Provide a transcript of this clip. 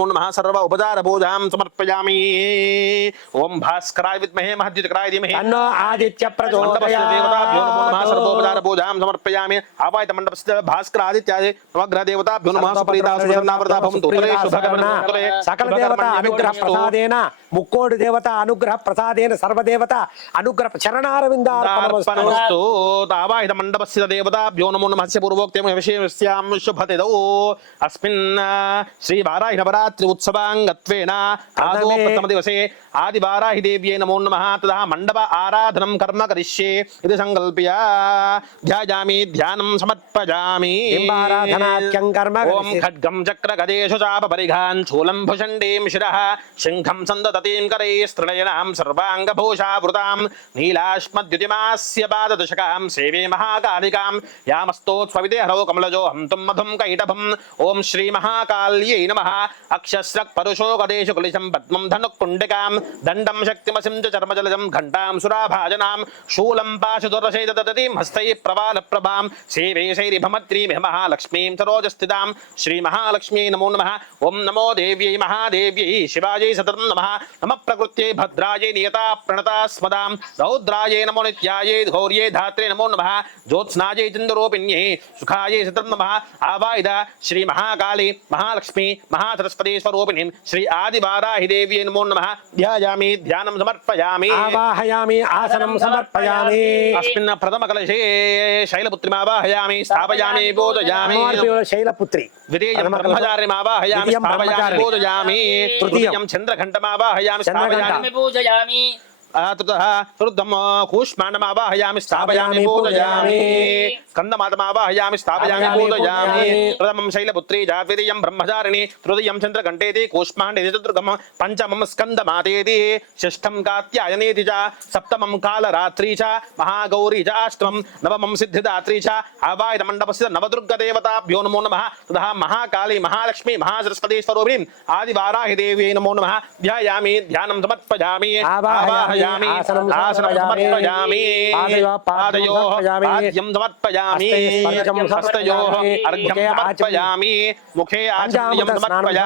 नमः सर्व उपचार पूजां समर्पयामि। ओम भास्कराय विद्महे महद्युतिकराय धीमहि तन्नो आदित्य प्रचोदयात्। देवताभ्यो नमो नमः सर्वोपचार पूजां समर्पयामि। आवाहित मंडपस्य भास्कर आदित्यादि नवग्रह देवताभ्यो नमः सुप्रीता सुप्रसन्नावृता भवन्तु। उत्तरे शुभकर्मणे सकल देवता अनुग्रह प्रसादेन मुक्कोडि देवता अनुग्रह प्रसादेन सर्वदेवता अनुग्रह चरणारविन्दार्पणमस्तु। आवाहित मंडपस्य देवताभ्यो नमो नमः पूर्वोक्तं विषयस्यां शुभतिदौ अस्मिन् श्री वाराहि नवरात्रि उत्सवांगत्वेन आदौ प्रथम दिवसे आदि वाराहि देव्यै नमो नमः तदा मंडप आराधनं कर्म करिष्ये इति संकल्प्य ध्यायामि ध्यानं समर्पयामि। बिम्बाराधनाख्यं कर्म ओम खड्गं चक्र गदेषु चाप परिघान् शूलं भुषण्डीं शिरः शङ्खं सन्दततीं करैस्त्रिनयनां सर्वाङ्गभूषावृतां नीलाश्मद्युतिमास्य पाददशकां सेवे महाकालिकां यामस्तोत्स्वविदे हरौ कमलजो हंतुं मधुं कैटभम्। ओम श्री महाकाल्यै नमः। अक्षस्रक् परुषो गदेषु कुलिशं पद्मं धनुक्कुण्डिकां दण्डं शक्तिमसिं च चर्मजलजं घण्टां सुराभाजनां शूलं पाशुदुरशेदतीं हस्तैः प्रवालप्रभां सेवे शैरिभमत्रीं महालक्ष्मीं सरोजस्थितां श्रीमहालक्ष्म्यै नमो नमः। ओम नमो देव्यै महादेव्यै शिवायै सततं नमः। नमः प्रकृत्यै भद्रायै नियता प्रणता स्मदां रौद्रायै नमो नित्यायै घौर्यै धात्रे नमो नमः। ज्योत्स्नायै चन्द्ररूपिण्यै सुखायै सततं नमः। आवाहित श्री महाकाली महालक्ष्मी महासरस्वती स्वरूपिणीं श्री आदिवाराहि देव्यै नमो नमः। ध्यायामि ध्यानं समर्पयामि। आवाहयामि आसनं समर्पयामि। अस्मिन् प्रथम कलशे शैलपुत्रीम् आवाहयामि स्थापयामि पूजयामि। शैलपुत्री द्वितीयं ब्रह्मचारिणीम् आवाहयामि स्थापयामि पूजयामि। तृतीयं चन्द्रघण्टम् आवाहयामि स्थापयामि पूजयामि। तृतीयं कूष्माण्डम् आवाहयामि स्थापयामि पूजयामि। स्कन्दमातरम् आवाहयामि स्थापयामि पूजयामि। प्रथमं शैलपुत्री च द्वितीयं ब्रह्मचारिणी तृतीयं चन्द्रघण्टेति कूष्माण्डेति चतुर्थं पञ्चमं स्कन्दमातेति षष्ठं कात्यायनेति च सप्तमं कालरात्रि च महागौरी च अष्टमं नवमं सिद्धिदात्री च आवाहित मण्डपस्य नवदुर्गदेवताभ्यो नमो नमः। तथा महाकाली महालक्ष्मी महासरस्वती स्वरूपिणीं आदिवाराहि देव्यै नमो नमः। ध्यायामि ध्यानं समर्पयामि। आवाहयामि आसनं समर्पयामि। पादयोः पाद्यं समर्पयामि। हस्तयोः अर्घ्यं समर्पयामि। मुखे आचमनीयं समर्पयामि।